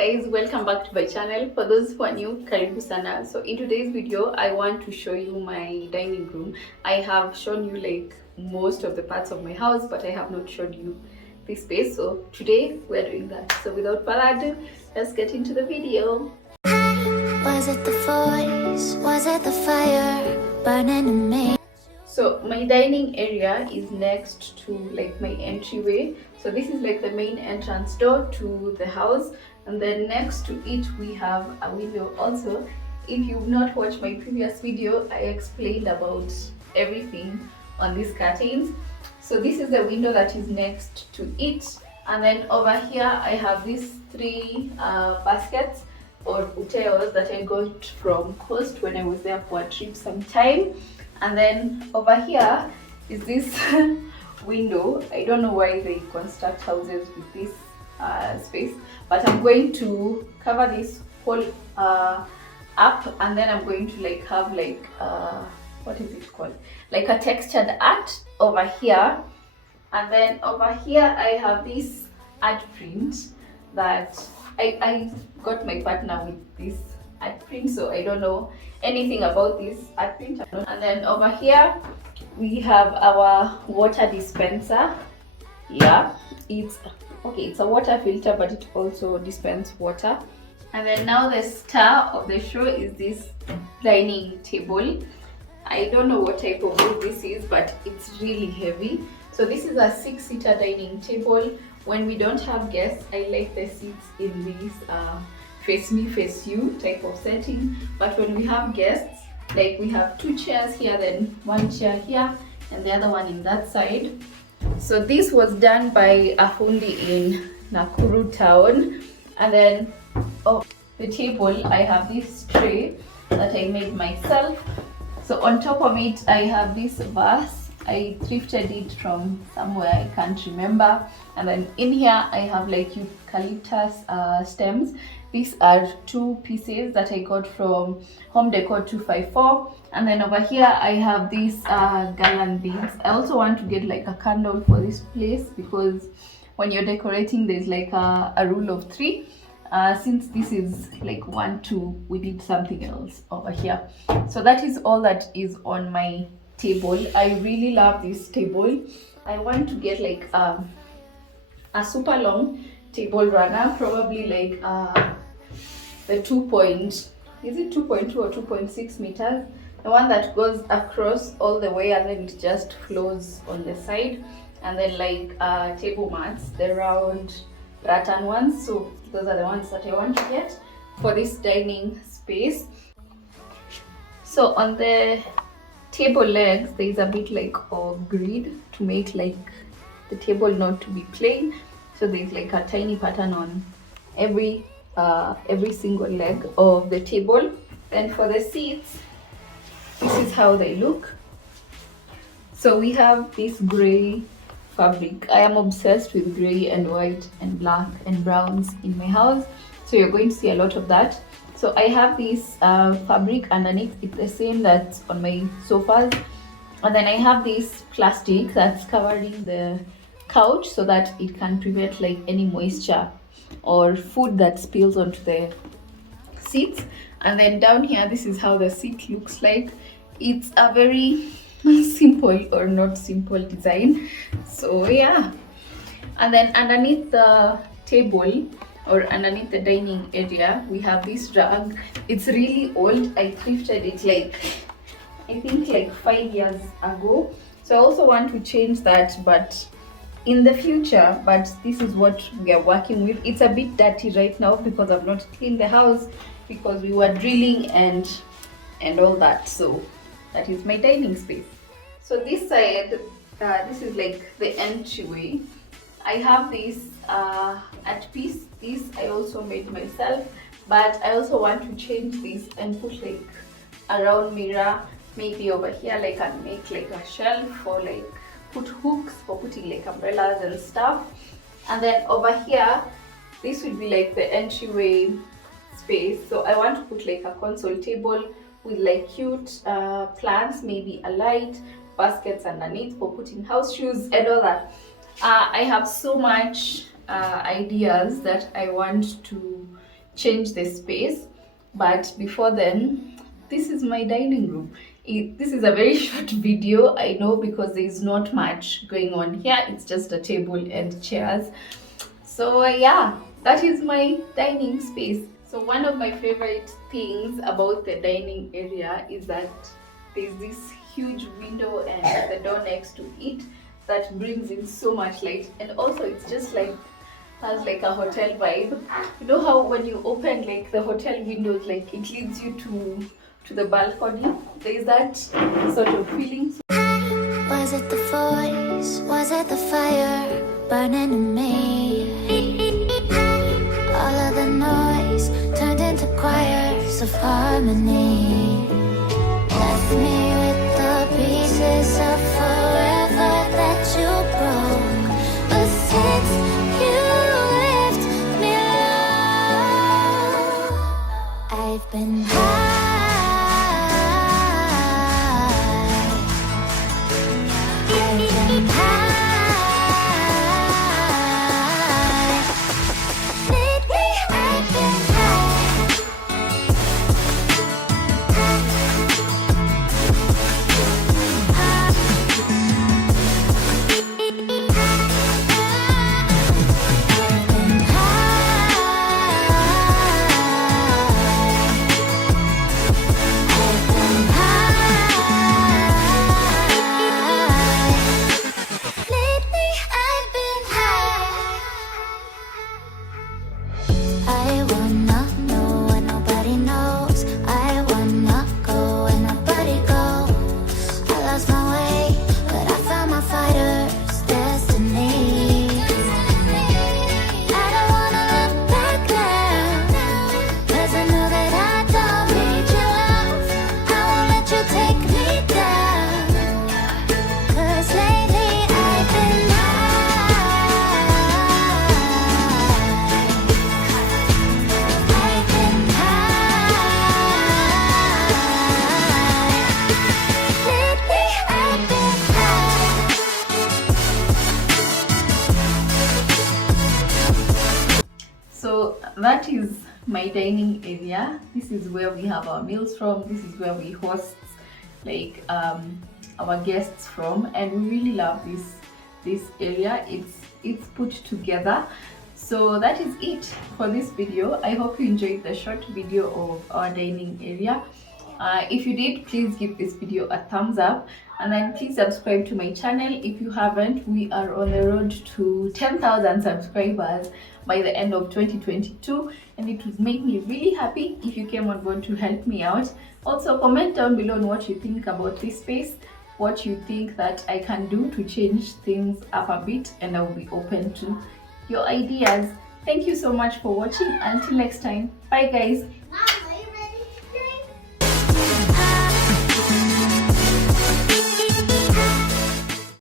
guys, welcome back to my channel. For those who are new, karibu sana. So in today's video I want to show you my dining room. I have shown you like most of the parts of my house, but I have not shown you this space. So today we're doing that. So without further ado, let's get into the video. Was it the voice? Was it the fire burning in me? So my dining area is next to like my entryway. So this is like the main entrance door to the house, and then next to it we have a window also. If you've not watched my previous video, I explained about everything on these curtains. So this is the window that is next to it, and then over here I have these three baskets or uteos that I got from Coast when I was there for a trip sometime. And then over here is this window. I don't know why they construct houses with this space, but I'm going to cover this whole up, and then I'm going to like have like what is it called, like a textured art over here. And then over here I have this art print that I got my partner with this art print, so I don't know anything about this art print. And then over here we have our water dispenser. Yeah, it's a water filter, but it also dispenses water. And then now the star of the show is this dining table. I don't know what type of wood this is, but it's really heavy. So this is a 6-seater dining table. When we don't have guests, I like the seats in this face me face you type of setting. But when we have guests, like we have 2 chairs here, then 1 chair here and the other one in that side. So this was done by a fundi in Nakuru town. And then the table, I have this tray that I made myself. So on top of it I have this vase. I thrifted it from somewhere, I can't remember. And then in here I have like eucalyptus stems. These are 2 pieces that I got from Home Decor 254. And then over here I have these garland beads. I also want to get like a candle for this place, because when you're decorating there's like a rule of 3. Since this is like 1, 2, we did something else over here. So that is all that is on my table. I really love this table. I want to get like a super long table runner, probably like the 2.2 or 2.6 meters, the one that goes across all the way and then it just flows on the side. And then like table mats, the round rattan ones. So those are the ones that I want to get for this dining space. So on the table legs there is a bit like of grid to make like the table not to be plain. So there's like a tiny pattern on every single leg of the table. Then for the seats, this is how they look. So we have this gray fabric. I am obsessed with gray and white and black and browns in my house, so you're going to see a lot of that. So I have this fabric underneath. It's the same that's on my sofas. And then I have this plastic that's covering the couch so that it can prevent like any moisture or food that spills onto the seats. And then down here, this is how the seat looks like. It's a very simple or not simple design. So yeah. And then underneath the table or underneath the dining area, we have this rug. It's really old. I thrifted it like I think like 5 years ago. So I also want to change that, but in the future. But this is what we are working with. It's a bit dirty right now because I've not cleaned the house because we were drilling and all that. So that is my dining space. So this side, this is like the entryway. I have this art piece. This I also made myself, but I also want to change this and put like a round mirror maybe over here, like, and make like a shelf or like put hooks for putting like umbrellas and stuff. And then over here, this would be like the entryway space. So I want to put like a console table with like cute plants, maybe a light, baskets underneath for putting house shoes and all that. I have so much ideas that I want to change the space. But before then, this is my dining room. This is a very short video, I know, because there is not much going on here. It's just a table and chairs. So yeah, that is my dining space. So one of my favorite things about the dining area is that there's this huge window and the door next to it that brings in so much light, and also it's just like has like a hotel vibe. You know how when you open like the hotel windows, like it leads you to the balcony. There is that sort of feeling. Was it the voice? Was it the fire burning in me? All of the noise turned into choirs of harmony. Left me with the pieces of forever that you broke. But since you left me alone, I've been high. So that is my dining area. This is where we have our meals from. This is where we host like our guests from, and we really love this area. It's put together. So that is it for this video. I hope you enjoyed the short video of our dining area. If you did, please give this video a thumbs up, and then please subscribe to my channel if you haven't. We are on the road to 10,000 subscribers by the end of 2022, and it would make me really happy if you came on board to help me out. Also, comment down below on what you think about this space, what you think that I can do to change things up a bit, and I will be open to your ideas. Thank you so much for watching. Until next time, bye guys.